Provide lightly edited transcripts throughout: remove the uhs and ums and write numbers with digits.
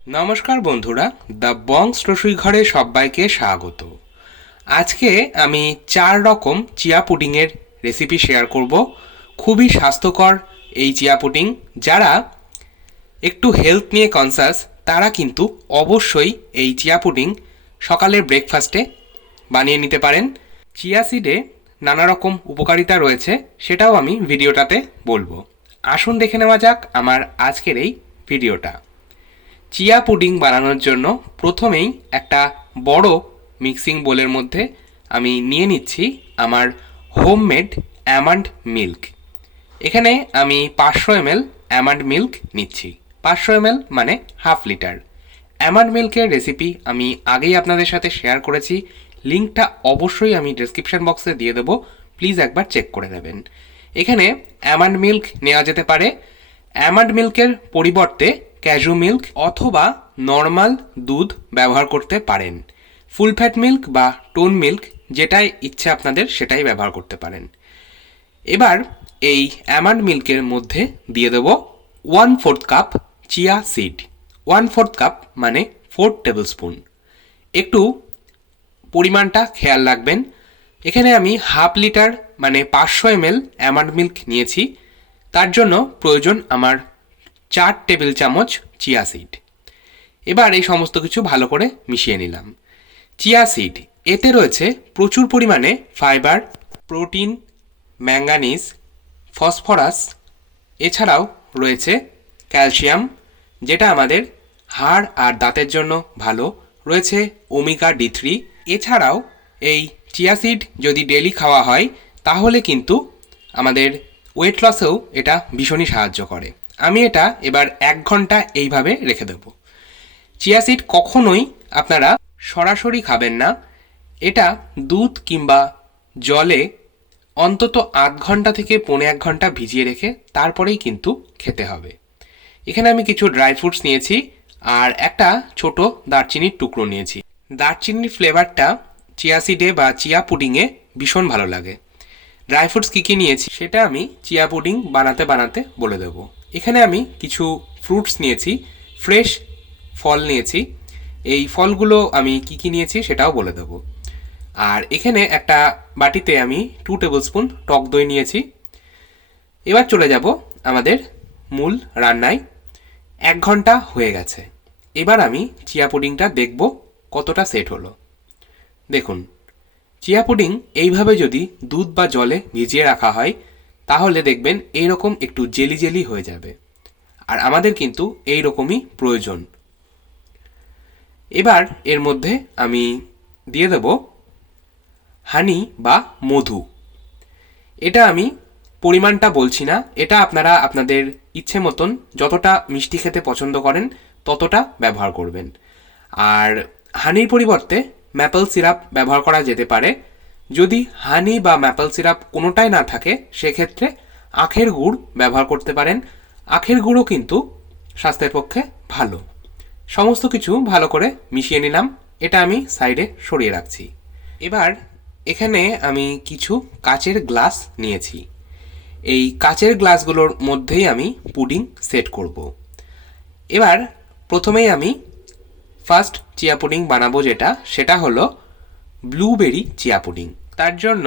নমস্কার বন্ধুরা, দ্য বংস রসুই ঘরে সবাইকে স্বাগত। আজকে আমি 4 রকম চিয়া পুডিংয়ের রেসিপি শেয়ার করব। খুবই স্বাস্থ্যকর এই চিয়া পুডিং। যারা একটু হেলথ নিয়ে কনসাস তারা কিন্তু অবশ্যই এই চিয়া পুডিং সকালের ব্রেকফাস্টে বানিয়ে নিতে পারেন। চিয়া সিডে নানা রকম উপকারিতা রয়েছে, সেটাও আমি ভিডিওটাতে বলবো। আসুন দেখে নেওয়া যাক আমার আজকের এই ভিডিওটা। চিয়া পুডিং বানানোর জন্য প্রথমেই একটা বড় মিক্সিং বোলের মধ্যে আমি নিয়ে নিচ্ছি আমার হোমমেড অ্যামান্ড মিল্ক। এখানে আমি 500 ml অ্যামান্ড মিল্ক নিচ্ছি। 500 ml মানে হাফ লিটার। অ্যামান্ড মিল্কের রেসিপি আমি আগেই আপনাদের সাথে শেয়ার করেছি, লিঙ্কটা অবশ্যই আমি ডেসক্রিপশন বক্সে দিয়ে দেবো, প্লিজ একবার চেক করে নেবেন। এখানে অ্যামান্ড মিল্ক নেওয়া যেতে পারে। অ্যামান্ড মিল্কের পরিবর্তে ক্যাজু মিল্ক অথবা নর্মাল দুধ ব্যবহার করতে পারেন। ফুল ফ্যাট মিল্ক বা টোন মিল্ক, যেটাই ইচ্ছে আপনাদের সেটাই ব্যবহার করতে পারেন। এবার এই অ্যামান্ড মিল্কের মধ্যে দিয়ে দেব 1/4 কাপ চিয়া সিড। 1/4 কাপ মানে 4 টেবিল স্পুন। একটু পরিমাণটা খেয়াল রাখবেন। এখানে আমি হাফ লিটার মানে 500 ml অ্যামান্ড মিল্ক নিয়েছি, তার জন্য প্রয়োজন আমার 4 টেবিল চামচ চিয়া সিড। এবার এই সমস্ত কিছু ভালো করে মিশিয়ে নিলাম। চিয়া সিড, এতে রয়েছে প্রচুর পরিমাণে ফাইবার, প্রোটিন, ম্যাঙ্গানিজ, ফসফরাস, এছাড়াও রয়েছে ক্যালসিয়াম, যেটা আমাদের হাড় আর দাঁতের জন্য ভালো। রয়েছে ওমেগা ডি3। এছাড়াও এই চিয়া সিড যদি ডেলি খাওয়া হয় তাহলে কিন্তু আমাদের ওয়েট লসেও এটা ভীষণই সাহায্য করে। আমি এটা এবার 1 ঘন্টা এইভাবে রেখে দেব। চিয়া সিড কখনোই আপনারা সরাসরি খাবেন না, এটা দুধ কিংবা জলে অন্তত 0.5 ঘন্টা থেকে 1.5 ঘন্টা ভিজিয়ে রেখে তারপরেই কিন্তু খেতে হবে। এখানে আমি কিছু ড্রাই ফ্রুটস নিয়েছি আর একটা ছোট দারচিনির টুকরো নিয়েছি। দারচিনির ফ্লেভারটা চিয়া সিডে বা চিয়া পুডিংয়ে ভীষণ ভালো লাগে। ড্রাই ফ্রুটস কী কী নিয়েছি সেটা আমি চিয়া পুডিং বানাতে বানাতে বলে দেব। এখানে আমি কিছু ফ্রুটস নিয়েছি, ফ্রেশ ফল নিয়েছি। এই ফলগুলো আমি কী কী নিয়েছি সেটাও বলে দেব। আর এখানে একটা বাটিতে আমি 2 টেবিল স্পুন টক দই নিয়েছি। এবার চলে যাব আমাদের মূল রান্নায়। 1 ঘন্টা হয়ে গেছে। এবার আমি চিয়া পুডিংটা দেখব কতটা সেট হলো। দেখুন, চিয়া পুডিং এইভাবে যদি দুধ বা জলে ভিজিয়ে রাখা হয় তাহলে দেখবেন এইরকম একটু জেলি জেলি হয়ে যাবে, আর আমাদের কিন্তু এই রকমই প্রয়োজন। এবার এর মধ্যে আমি দিয়ে দেব হানি বা মধু। এটা আমি পরিমাণটা বলছি না, এটা আপনারা আপনাদের ইচ্ছে মতন যতটা মিষ্টি খেতে পছন্দ করেন ততটা ব্যবহার করবেন। আর হানির পরিবর্তে ম্যাপল সিরাপ ব্যবহার করা যেতে পারে। যদি হানি বা ম্যাপল সিরাপ কোনোটাই না থাকে সেক্ষেত্রে আখের গুড় ব্যবহার করতে পারেন। আখের গুড়ও কিন্তু স্বাস্থ্যের পক্ষে ভালো। সমস্ত কিছু ভালো করে মিশিয়ে নিলাম, এটা আমি সাইডে সরিয়ে রাখছি। এবার এখানে আমি কিছু কাচের গ্লাস নিয়েছি। এই কাচের গ্লাসগুলোর মধ্যেই আমি পুডিং সেট করব। এবার প্রথমেই আমি ফার্স্ট চিয়া পুডিং বানাবো, সেটা হলো ব্লুবেরি চিয়া পুডিং। তার জন্য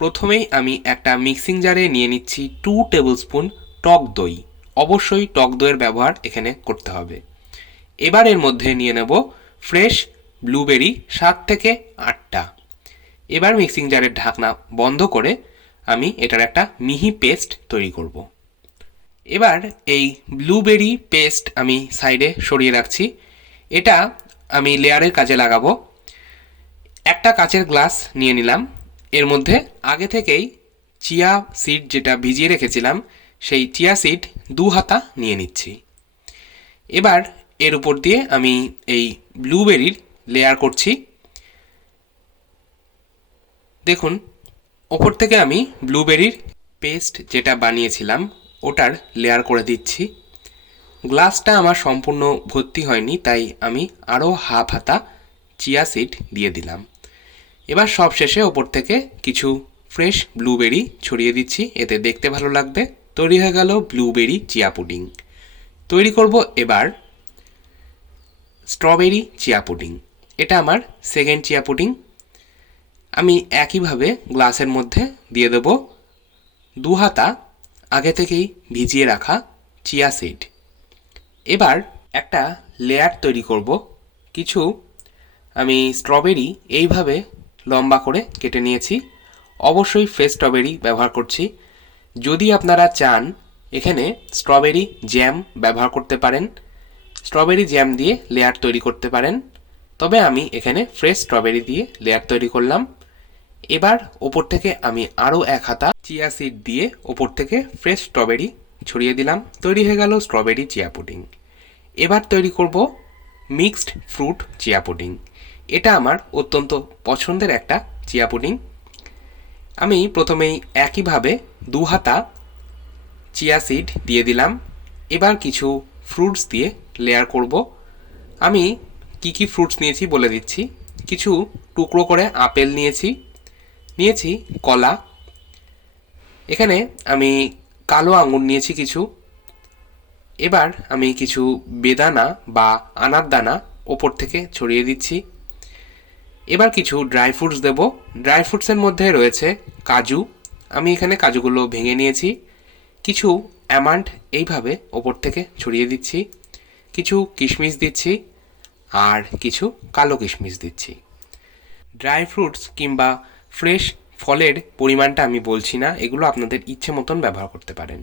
প্রথমেই আমি একটা মিক্সিং জারে নিয়ে নিচ্ছি 2 টেবিল স্পুন টক দই। অবশ্যই টক দইয়ের ব্যবহার এখানে করতে হবে। এবার এর মধ্যে নিয়ে নেব ফ্রেশ ব্লুবেরি 7 থেকে 8টা। এবার মিক্সিং জারের ঢাকনা বন্ধ করে আমি এটার একটা মিহি পেস্ট তৈরি করব। এবার এই ব্লুবেরি পেস্ট আমি সাইডে সরিয়ে রাখছি। এটা আমি লেয়ারের কাজে লাগাবো। একটা কাচের গ্লাস নিয়ে নিলাম, এর মধ্যে আগে থেকেই চিয়া সিড যেটা ভিজিয়ে রেখেছিলাম সেই চিয়া সিড 2 হাতা নিয়ে নিচ্ছি। এবার এর উপর দিয়ে আমি এই ব্লুবেরির লেয়ার করছি। দেখুন, ওপর থেকে আমি ব্লুবেরির পেস্ট যেটা বানিয়েছিলাম ওটার লেয়ার করে দিচ্ছি। গ্লাসটা আমার সম্পূর্ণ ভর্তি হয়নি, তাই আমি আরও হাফ হাতা চিয়া সিড দিয়ে দিলাম। এবার সব শেষে ওপর থেকে কিছু ফ্রেশ ব্লুবেরি ছড়িয়ে দিচ্ছি, এতে দেখতে ভালো লাগবে। তৈরি হয়ে গেল ব্লুবেরি চিয়া পুডিং। তৈরি করব এবার স্ট্রবেরি চিয়া পুডিং। এটা আমার সেকেন্ড চিয়া পুডিং। আমি একইভাবে গ্লাসের মধ্যে দিয়ে দেব 2 হাতা আগে থেকেই ভিজিয়ে রাখা চিয়া সিড। এবার একটা লেয়ার তৈরি করব। কিছু আমি স্ট্রবেরি এইভাবে লম্বা করে কেটে নিয়েছি। অবশ্যই ফ্রেশ স্ট্রবেরি ব্যবহার করছি। যদি আপনারা চান এখানে স্ট্রবেরি জ্যাম ব্যবহার করতে পারেন, স্ট্রবেরি জ্যাম দিয়ে লেয়ার তৈরি করতে পারেন, তবে আমি এখানে ফ্রেশ স্ট্রবেরি দিয়ে লেয়ার তৈরি করলাম। এবার ওপর থেকে আমি আরও 1 হাতা চিয়া সিড দিয়ে ওপর থেকে ফ্রেশ স্ট্রবেরি ছড়িয়ে দিলাম। তৈরি হয়ে গেল স্ট্রবেরি চিয়া পুডিং। এবার তৈরি করব মিক্সড ফ্রুট চিয়া পুডিং। এটা আমার অত্যন্ত পছন্দের একটা চিয়া পুডিং। আমি প্রথমেই একইভাবে 2 হাতা চিয়া সিড দিয়ে দিলাম। এবার কিছু ফ্রুটস দিয়ে লেয়ার করব। আমি কি ফ্রুটস নিয়েছি বলে দিচ্ছি। কিছু টুকরো করে আপেল নিয়েছি কলা, এখানে আমি কালো আঙুর নিয়েছি কিছু। এবার আমি কিছু বেদানা বা আনার দানা ওপর থেকে ছড়িয়ে দিচ্ছি। এবার কিছু ড্রাই ফ্রুটস দেব। ড্রাই ফ্রুটসের মধ্যে রয়েছে কাজু, আমি এখানে কাজুগুলো ভেঙে নিয়েছি। কিছু অ্যামান্ড এইভাবে ওপর থেকে ছড়িয়ে দিচ্ছি। কিছু কিশমিশ দিচ্ছি আর কিছু কালো কিশমিশ দিচ্ছি। ড্রাই ফ্রুটস কিংবা ফ্রেশ ফলের পরিমাণটা আমি বলছি না, এগুলো আপনাদের ইচ্ছে মতন ব্যবহার করতে পারেন।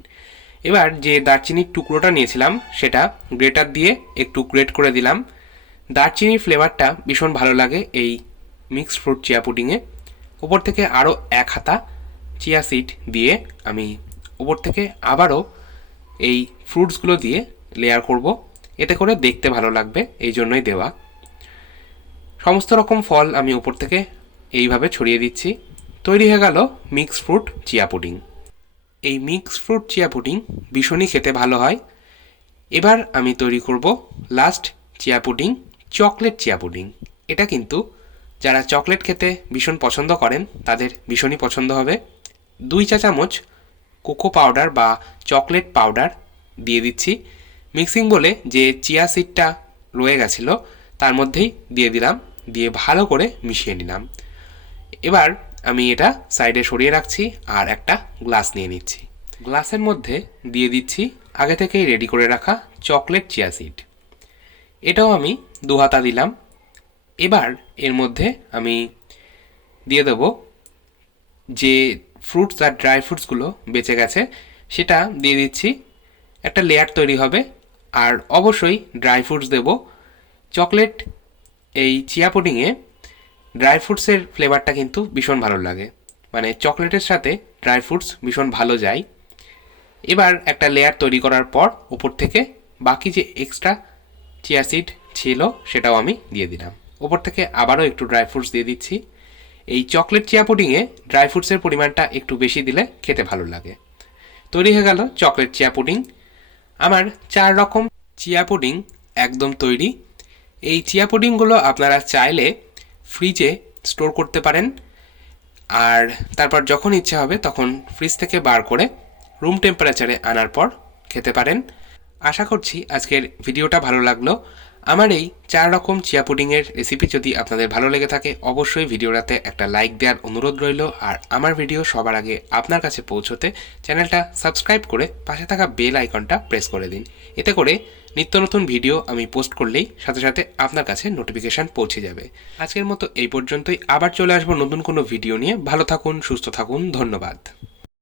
এবার যে দারচিনির টুকরোটা নিয়েছিলাম সেটা গ্রেটার দিয়ে একটু গ্রেট করে দিলাম। দারচিনির ফ্লেভারটা ভীষণ ভালো লাগে এই মিক্সড ফ্রুট চিয়া পুডিংয়ে। ওপর থেকে আরও 1 হাতা চিয়া সিড দিয়ে আমি ওপর থেকে আবারও এই ফ্রুটসগুলো দিয়ে লেয়ার করব। এতে করে দেখতে ভালো লাগবে, এই জন্যই দেওয়া। সমস্ত রকম ফল আমি উপর থেকে এইভাবে ছড়িয়ে দিচ্ছি। তৈরি হয়ে গেল মিক্সড ফ্রুট চিয়া পুডিং। এই মিক্সড ফ্রুট চিয়া পুডিং ভীষণই খেতে ভালো হয়। এবার আমি তৈরি করব last chia pudding, chocolate chia pudding. এটা কিন্তু যারা চকলেট খেতে ভীষণ পছন্দ করেন তাদের ভীষণই পছন্দ হবে। 2 চা চামচ কোকো পাউডার বা চকলেট পাউডার দিয়ে দিচ্ছি। মিক্সিং বলে যে চিয়া সিডটা রয়ে গেছিলো তার মধ্যেই দিয়ে দিলাম, দিয়ে ভালো করে মিশিয়ে নিলাম। এবার আমি এটা সাইডে সরিয়ে রাখছি আর একটা গ্লাস নিয়ে নিচ্ছি। গ্লাসের মধ্যে দিয়ে দিচ্ছি আগে থেকেই রেডি করে রাখা চকলেট চিয়া সিড। এটাও আমি 2 হাতা দিলাম। এবার এর মধ্যে আমি দিয়ে দেবো যে ফ্রুটস আর ড্রাই ফ্রুটসগুলো বেঁচে গেছে সেটা দিয়ে দিচ্ছি। একটা লেয়ার তৈরি হবে। আর অবশ্যই ড্রাই ফ্রুটস দেব। চকলেট এই চিয়া পুডিংয়ে ড্রাই ফ্রুটসের ফ্লেভারটা কিন্তু ভীষণ ভালো লাগে, মানে চকলেটের সাথে ড্রাই ফ্রুটস ভীষণ ভালো যায়। এবার একটা লেয়ার তৈরি করার পর উপর থেকে বাকি যে এক্সট্রা চিয়া সিড ছিল সেটাও আমি দিয়ে দিলাম। উপর থেকে আবারও একটু ড্রাই ফ্রুটস দিয়ে দিচ্ছি। এই চকলেট চিয়া পুডিংয়ে ড্রাই ফ্রুটসের পরিমাণটা একটু বেশি দিলে খেতে ভালো লাগে। তৈরি হয়ে গেল চকলেট চিয়া পুডিং। আমার 4 রকম চিয়া পুডিং একদম তৈরি। এই চিয়া পুডিংগুলো আপনারা চাইলে ফ্রিজে স্টোর করতে পারেন, আর তারপর যখন ইচ্ছে হবে তখন ফ্রিজ থেকে বার করে রুম টেম্পারেচারে আনার পর খেতে পারেন। আশা করছি আজকের ভিডিওটা ভালো লাগলো। আমার এই 4 রকম চিয়া পুডিংয়ের রেসিপি যদি আপনাদের ভালো লেগে থাকে অবশ্যই ভিডিওটাতে একটা লাইক দেওয়ার অনুরোধ রইল। আর আমার ভিডিও সবার আগে আপনার কাছে পৌঁছতে চ্যানেলটা সাবস্ক্রাইব করে পাশে থাকা বেল আইকনটা প্রেস করে দিন। এতে করে নিত্য নতুন ভিডিও আমি পোস্ট করলেই সাথে সাথে আপনার কাছে নোটিফিকেশান পৌঁছে যাবে। আজকের মতো এই পর্যন্তই, আবার চলে আসবো নতুন কোনো ভিডিও নিয়ে। ভালো থাকুন, সুস্থ থাকুন, ধন্যবাদ।